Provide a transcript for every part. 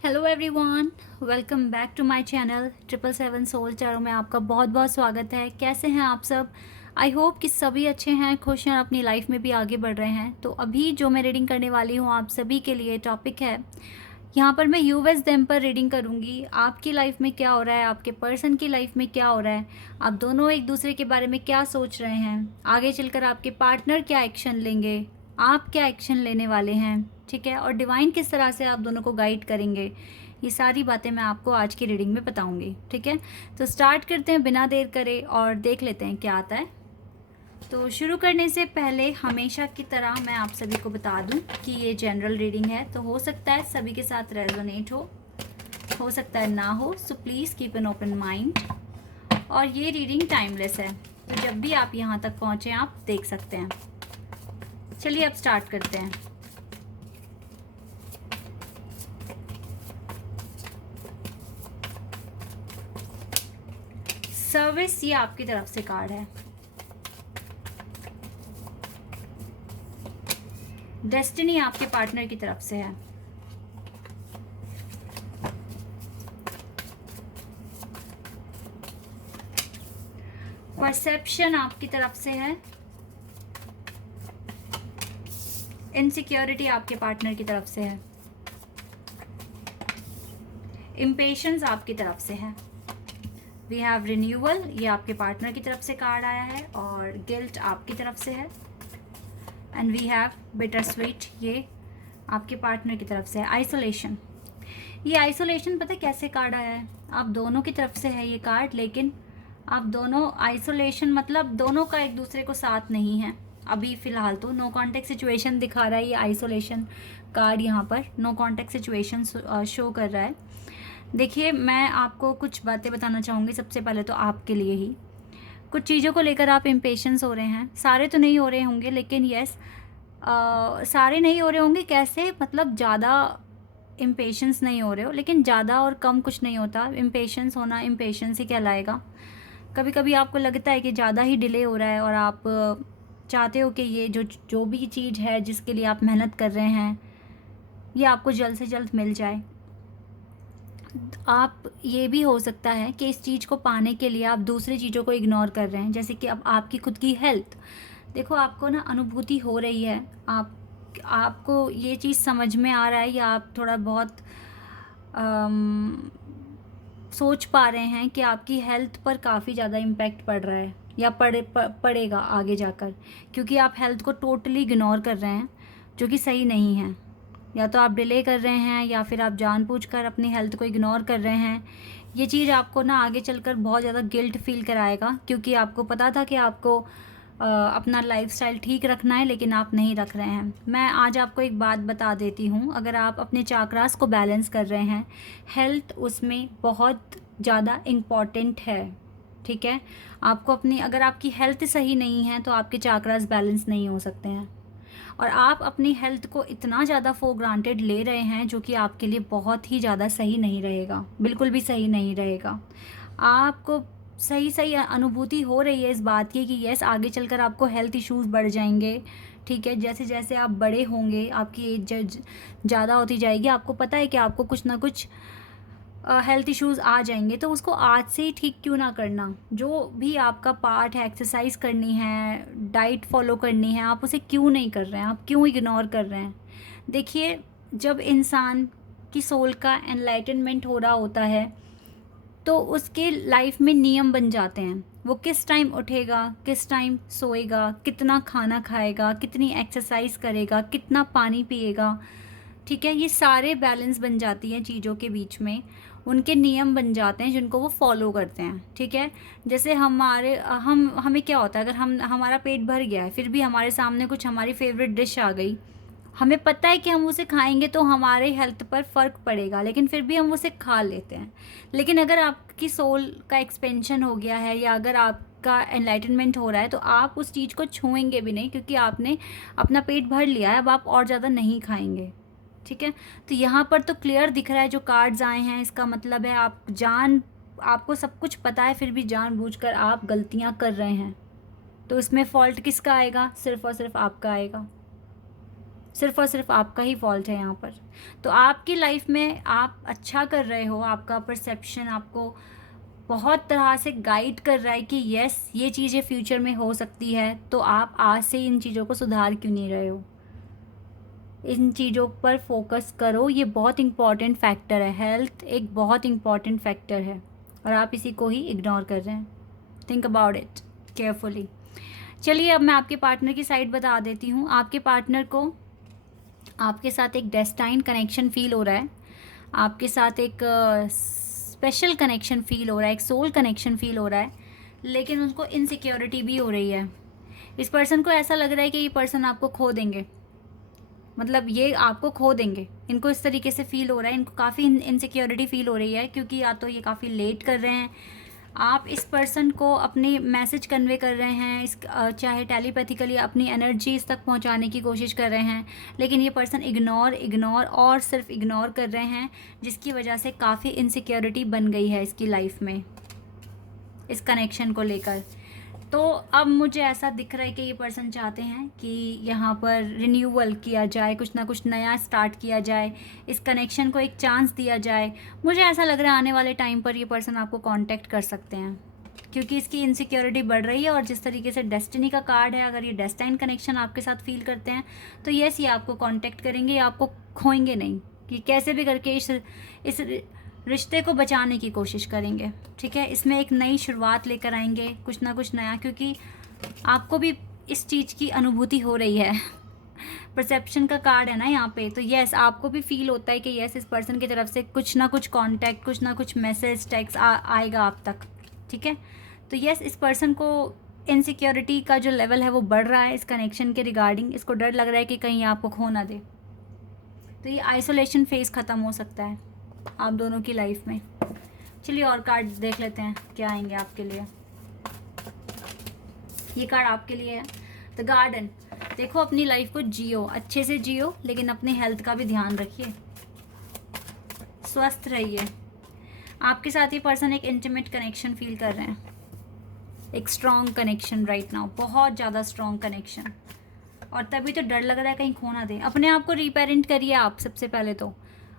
Hello everyone, welcome back to my channel 777 soul tarot में आपका बहुत बहुत स्वागत है। कैसे हैं आप सब? आई होप कि सभी अच्छे हैं, खुश हैं, अपनी लाइफ में भी आगे बढ़ रहे हैं। तो अभी जो मैं रीडिंग करने वाली हूँ आप सभी के लिए टॉपिक है, यहाँ पर मैं यूएस देम पर रीडिंग करूँगी। आपकी लाइफ में क्या हो रहा है, आपके पर्सन की लाइफ में क्या हो रहा है, आप दोनों एक दूसरे के बारे में क्या सोच रहे हैं, आगे चलकर आपके पार्टनर क्या एक्शन लेंगे, आप क्या एक्शन लेने वाले हैं, ठीक है, और डिवाइन किस तरह से आप दोनों को गाइड करेंगे। ये सारी बातें मैं आपको आज की रीडिंग में बताऊंगी, ठीक है। तो स्टार्ट करते हैं बिना देर करे और देख लेते हैं क्या आता है। तो शुरू करने से पहले हमेशा की तरह मैं आप सभी को बता दूं कि ये जनरल रीडिंग है, तो हो सकता है सभी के साथ रेजोनेट हो सकता है ना हो, so please keep an open mind. और ये रीडिंग टाइमलेस है, तो जब भी आप यहाँ तक पहुँचें आप देख सकते हैं। चलिए अब स्टार्ट करते हैं। सर्विस, ये आपकी तरफ से कार्ड है। डेस्टिनी आपके पार्टनर की तरफ से है। परसेप्शन आपकी तरफ से है। इनसिक्योरिटी आपके पार्टनर की तरफ से है। इम्पेशंस आपकी तरफ से है। वी हैव रिन्यूअल, ये आपके पार्टनर की तरफ से कार्ड आया है। और गिल्ट आपकी तरफ से है। And we have bitter sweet, ये आपके पार्टनर की तरफ से है। आइसोलेशन, ये आइसोलेशन पता है कैसे कार्ड आया है? आप दोनों की तरफ से है ये कार्ड, लेकिन आप दोनों आइसोलेशन मतलब दोनों का एक दूसरे को साथ नहीं है अभी फ़िलहाल। तो नो कॉन्टेक्ट सिचुएशन दिखा रहा है ये आइसोलेशन कार्ड, यहाँ पर नो कॉन्टेक्ट सिचुएशन शो कर रहा है। देखिए, मैं आपको कुछ बातें बताना चाहूँगी। सबसे पहले तो आपके लिए ही कुछ चीज़ों को लेकर आप इम्पेशेंस हो रहे हैं। सारे तो नहीं हो रहे होंगे, लेकिन यस, सारे नहीं हो रहे होंगे। कैसे मतलब ज़्यादा इम्पेशेंस नहीं हो रहे हो, लेकिन ज़्यादा और कम कुछ नहीं होता। इम्पेशेंस होना इम्पेशेंस ही कहलाएगा। कभी कभी आपको लगता है कि ज़्यादा ही डिले हो रहा है और आप चाहते हो कि ये जो जो भी चीज़ है जिसके लिए आप मेहनत कर रहे हैं ये आपको जल्द से जल्द मिल जाए। आप ये भी हो सकता है कि इस चीज़ को पाने के लिए आप दूसरी चीज़ों को इग्नोर कर रहे हैं, जैसे कि अब आपकी खुद की हेल्थ। देखो, आपको ना अनुभूति हो रही है, आपको ये चीज़ समझ में आ रहा है, या आप थोड़ा बहुत सोच पा रहे हैं कि आपकी हेल्थ पर काफ़ी ज़्यादा इम्पैक्ट पड़ रहा है या पड़ेगा आगे जाकर, क्योंकि आप हेल्थ को टोटली इग्नोर कर रहे हैं, जो कि सही नहीं है। या तो आप डिले कर रहे हैं या फिर आप जानबूझकर अपनी हेल्थ को इग्नोर कर रहे हैं। ये चीज़ आपको ना आगे चलकर बहुत ज़्यादा गिल्ट फील कराएगा, क्योंकि आपको पता था कि आपको अपना लाइफस्टाइल ठीक रखना है, लेकिन आप नहीं रख रहे हैं। मैं आज आपको एक बात बता देती हूँ, अगर आप अपने चाक्रास को बैलेंस कर रहे हैं, हेल्थ उसमें बहुत ज़्यादा इम्पॉर्टेंट है, ठीक है। आपको अपनी, अगर आपकी हेल्थ सही नहीं है तो आपके चाक्रास बैलेंस नहीं हो सकते हैं। और आप अपनी हेल्थ को इतना ज़्यादा फॉर ग्रांटेड ले रहे हैं, जो कि आपके लिए बहुत ही ज़्यादा सही नहीं रहेगा, बिल्कुल भी सही नहीं रहेगा। आपको सही सही अनुभूति हो रही है इस बात की कि यस, आगे चलकर आपको हेल्थ इश्यूज़ बढ़ जाएंगे, ठीक है। जैसे जैसे आप बड़े होंगे, आपकी एज ज़्यादा होती जाएगी, आपको पता है कि आपको कुछ ना कुछ हेल्थ इश्यूज़ आ जाएंगे। तो उसको आज से ही ठीक क्यों ना करना? जो भी आपका पार्ट है, एक्सरसाइज करनी है, डाइट फॉलो करनी है, आप उसे क्यों नहीं कर रहे हैं? आप क्यों इग्नोर कर रहे हैं? देखिए, जब इंसान की सोल का एनलाइटनमेंट हो रहा होता है तो उसके लाइफ में नियम बन जाते हैं। वो किस टाइम उठेगा, किस टाइम सोएगा, कितना खाना खाएगा, कितनी एक्सरसाइज करेगा, कितना पानी पिएगा, ठीक है। ये सारे बैलेंस बन जाती हैं चीज़ों के बीच में, उनके नियम बन जाते हैं जिनको वो फॉलो करते हैं, ठीक है। जैसे हमें क्या होता है, अगर हमारा पेट भर गया है, फिर भी हमारे सामने कुछ हमारी फेवरेट डिश आ गई, हमें पता है कि हम उसे खाएंगे तो हमारे हेल्थ पर फ़र्क पड़ेगा, लेकिन फिर भी हम उसे खा लेते हैं। लेकिन अगर आपकी सोल का एक्सपेंशन हो गया है, या अगर आपका एनलाइटनमेंट हो रहा है, तो आप उस चीज़ को छुएंगे भी नहीं, क्योंकि आपने अपना पेट भर लिया है, अब आप और ज़्यादा नहीं खाएंगे, ठीक है। तो यहाँ पर तो क्लियर दिख रहा है, जो कार्ड्स आए हैं, इसका मतलब है आपको सब कुछ पता है, फिर भी जानबूझकर आप गलतियाँ कर रहे हैं। तो इसमें फॉल्ट किसका आएगा? सिर्फ और सिर्फ आपका आएगा। सिर्फ़ और सिर्फ आपका ही फॉल्ट है यहाँ पर। तो आपकी लाइफ में आप अच्छा कर रहे हो, आपका परसेप्शन आपको बहुत तरह से गाइड कर रहा है कि यस ये चीज़ें फ्यूचर में हो सकती है, तो आप आज से इन चीज़ों को सुधार क्यों नहीं रहे हो? इन चीज़ों पर फोकस करो, ये बहुत इम्पॉर्टेंट फैक्टर है। हेल्थ एक बहुत इम्पॉर्टेंट फैक्टर है और आप इसी को ही इग्नोर कर रहे हैं। Think about it carefully. चलिए अब मैं आपके पार्टनर की साइड बता देती हूँ। आपके पार्टनर को आपके साथ एक डेस्टाइन कनेक्शन फील हो रहा है, आपके साथ एक स्पेशल कनेक्शन फील हो रहा है, एक सोल कनेक्शन फील हो रहा है, लेकिन उनको इनसिक्योरिटी भी हो रही है। इस पर्सन को ऐसा लग रहा है कि ये पर्सन आपको खो देंगे, मतलब ये आपको खो देंगे। इनको इस तरीके से फील हो रहा है, इनको काफ़ी इनसिक्योरिटी फील हो रही है, क्योंकि या तो ये काफ़ी लेट कर रहे हैं, आप इस पर्सन को अपने मैसेज कन्वे कर रहे हैं, चाहे टेलीपैथिकली अपनी एनर्जी इस तक पहुंचाने की कोशिश कर रहे हैं, लेकिन ये पर्सन इग्नोर और सिर्फ इग्नोर कर रहे हैं, जिसकी वजह से काफ़ी इनसिक्योरिटी बन गई है इसकी लाइफ में इस कनेक्शन को लेकर। तो अब मुझे ऐसा दिख रहा है कि ये पर्सन चाहते हैं कि यहाँ पर रिन्यूअल किया जाए, कुछ ना कुछ नया स्टार्ट किया जाए, इस कनेक्शन को एक चांस दिया जाए। मुझे ऐसा लग रहा है आने वाले टाइम पर ये पर्सन आपको कांटेक्ट कर सकते हैं, क्योंकि इसकी इनसिक्योरिटी बढ़ रही है। और जिस तरीके से डेस्टिनी का कार्ड है, अगर ये डेस्टाइन कनेक्शन आपके साथ फील करते हैं तो यस ये आपको कॉन्टेक्ट करेंगे, आपको खोएंगे नहीं, कि कैसे भी करके इस रिश्ते को बचाने की कोशिश करेंगे। ठीक है, इसमें एक नई शुरुआत लेकर आएंगे, कुछ ना कुछ नया, क्योंकि आपको भी इस चीज़ की अनुभूति हो रही है। परसेप्शन का कार्ड है ना यहाँ पे, तो यस आपको भी फील होता है कि यस इस पर्सन की तरफ से कुछ ना कुछ कांटेक्ट, कुछ ना कुछ मैसेज टेक्स्ट आएगा आप तक। ठीक है, तो यस इस पर्सन को इनसिक्योरिटी का जो लेवल है वो बढ़ रहा है इस कनेक्शन के रिगार्डिंग। इसको डर लग रहा है कि कहीं आपको खो ना दे। तो ये आइसोलेशन फेज ख़त्म हो सकता है आप दोनों की लाइफ में। चलिए और कार्ड देख लेते हैं क्या आएंगे आपके लिए। ये कार्ड आपके लिए है द गार्डन। देखो अपनी लाइफ को जियो, अच्छे से जियो, लेकिन अपनी हेल्थ का भी ध्यान रखिए, स्वस्थ रहिए। आपके साथ ये पर्सन एक इंटीमेट कनेक्शन फील कर रहे हैं, एक स्ट्रॉन्ग कनेक्शन राइट नाउ, बहुत ज़्यादा स्ट्रॉन्ग कनेक्शन। और तभी तो डर लग रहा है कहीं खो ना दे। अपने आप को रीपेरेंट करिए आप, सबसे पहले तो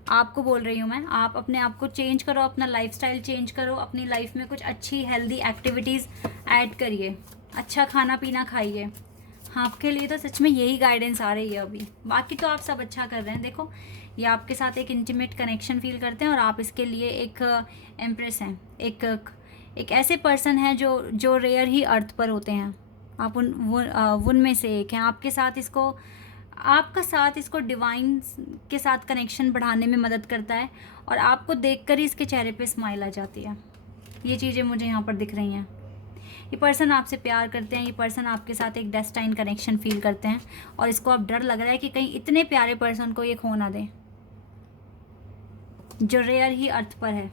आपको बोल रही हूँ मैं, आप अपने आप को चेंज करो, अपना लाइफस्टाइल चेंज करो, अपनी लाइफ में कुछ अच्छी हेल्दी एक्टिविटीज़ ऐड करिए, अच्छा खाना पीना खाइए। हाँ, आपके लिए तो सच में यही गाइडेंस आ रही है अभी, बाकी तो आप सब अच्छा कर रहे हैं। देखो ये आपके साथ एक इंटीमेट कनेक्शन फील करते हैं और आप इसके लिए एक एम्प्रेस हैं, एक ऐसे पर्सन है जो रेयर ही अर्थ पर होते हैं। आप उनमें से एक हैं। आपका साथ इसको डिवाइन के साथ कनेक्शन बढ़ाने में मदद करता है, और आपको देखकर ही इसके चेहरे पे स्माइल आ जाती है। ये चीज़ें मुझे यहाँ पर दिख रही हैं। ये पर्सन आपसे प्यार करते हैं, ये पर्सन आपके साथ एक डेस्टाइन कनेक्शन फील करते हैं, और इसको अब डर लग रहा है कि कहीं इतने प्यारे पर्सन को ये खो ना दें जो रेयर ही अर्थ पर है।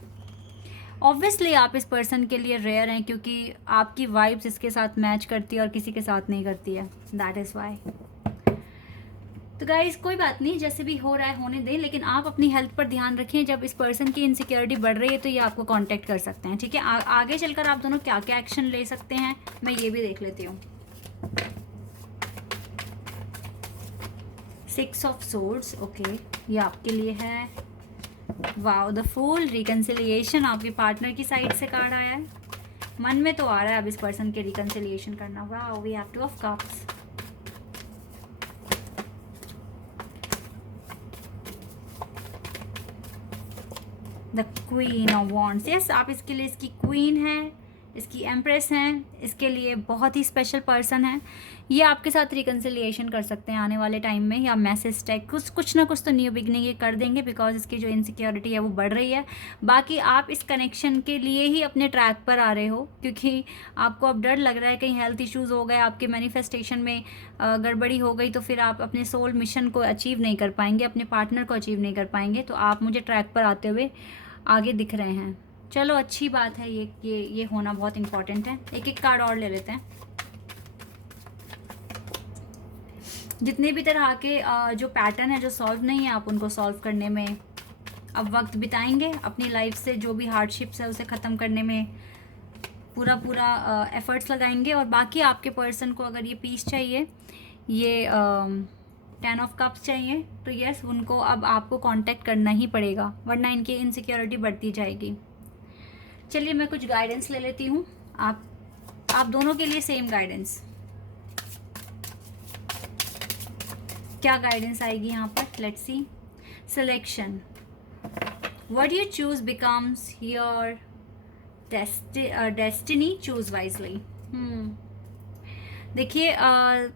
ऑब्वियसली आप इस पर्सन के लिए रेयर हैं, क्योंकि आपकी वाइब्स इसके साथ मैच करती है और किसी के साथ नहीं करती है, दैट इज़ वाई। तो गाइस कोई बात नहीं, जैसे भी हो रहा है होने दें, लेकिन आप अपनी हेल्थ पर ध्यान रखें। जब इस पर्सन की इनसिक्योरिटी बढ़ रही है तो ये आपको कांटेक्ट कर सकते हैं। ठीक है, आगे चलकर आप दोनों क्या क्या एक्शन ले सकते हैं मैं ये भी देख लेती हूँ। 6 ऑफ सोर्ड्स, ओके, ये आपके लिए है। वाओ, द फूल, रिकन्सिलिएशन आपके पार्टनर की साइड से कार्ड आया है। मन में तो आ रहा है अब इस पर्सन के रिकन्सिलिएशन करना। Wow, we have 2 of cups. The queen of wands, yes आप इसके लिए इसकी क्वीन है, इसकी एम्प्रेस हैं, इसके लिए बहुत ही स्पेशल पर्सन है। ये आपके साथ रिकन्सिलिएशन कर सकते हैं आने वाले टाइम में, या मैसेज टैग कुछ ना कुछ तो न्यू बिगनिंग ये कर देंगे, बिकॉज इसकी जो इनसिक्योरिटी है वो बढ़ रही है। बाकी आप इस कनेक्शन के लिए ही अपने ट्रैक पर आ रहे हो, क्योंकि आपको अब डर लग रहा है कहीं हेल्थ इश्यूज़ हो गए, आपके मैनिफेस्टेशन में गड़बड़ी हो गई, तो फिर आप अपने सोल मिशन को अचीव नहीं कर पाएंगे, अपने पार्टनर को अचीव नहीं कर पाएंगे। तो आप मुझे ट्रैक पर आते हुए आगे दिख रहे हैं। चलो अच्छी बात है, ये होना बहुत इम्पॉर्टेंट है। एक कार्ड और ले लेते हैं। जितने भी तरह के जो पैटर्न है जो सॉल्व नहीं है, आप उनको सॉल्व करने में अब वक्त बिताएंगे। अपनी लाइफ से जो भी हार्डशिप्स है उसे ख़त्म करने में पूरा एफर्ट्स लगाएंगे। और बाकी आपके पर्सन को अगर ये पीस चाहिए, ये 10 ऑफ कप्स चाहिए, तो यस उनको अब आपको कांटेक्ट करना ही पड़ेगा, वरना इनकी इनसिक्योरिटी बढ़ती जाएगी। चलिए मैं कुछ गाइडेंस ले लेती हूँ आप दोनों के लिए, सेम गाइडेंस। क्या गाइडेंस आएगी यहाँ पर, let's see. Selection, what you choose becomes your destiny, choose wisely. देखिए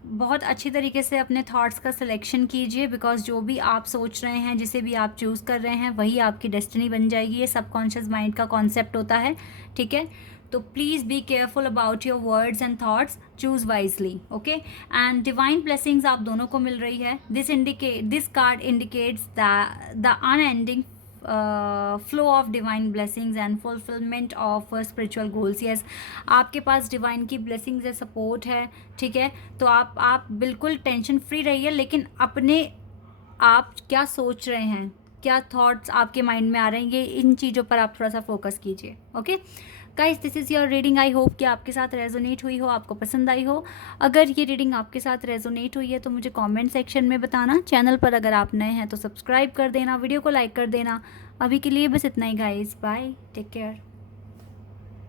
बहुत अच्छी तरीके से अपने थॉट्स का सिलेक्शन कीजिए, बिकॉज जो भी आप सोच रहे हैं, जिसे भी आप चूज़ कर रहे हैं, वही आपकी डेस्टिनी बन जाएगी। ये सबकॉन्शियस माइंड का कॉन्सेप्ट होता है, ठीक है। तो please be careful about your words and thoughts, choose wisely, okay. And divine blessings आप दोनों को मिल रही है। This card indicates the unending flow of divine blessings and fulfilment of spiritual goals. Yes, आपके पास डिवाइन की ब्लेसिंग्स है, support है, ठीक है। तो आप बिल्कुल टेंशन फ्री रहिए, लेकिन अपने आप क्या सोच रहे हैं, क्या थॉट्स आपके माइंड में आ रहे हैं, ये इन चीज़ों पर आप थोड़ा सा फोकस कीजिए, okay guys. This is your reading. I hope कि आपके साथ रेजोनेट हुई हो, आपको पसंद आई हो। अगर ये रीडिंग आपके साथ रेजोनेट हुई है तो मुझे कमेंट सेक्शन में बताना। चैनल पर अगर आप नए हैं तो सब्सक्राइब कर देना, वीडियो को लाइक कर देना। अभी के लिए बस इतना ही गाइस, बाय, टेक केयर।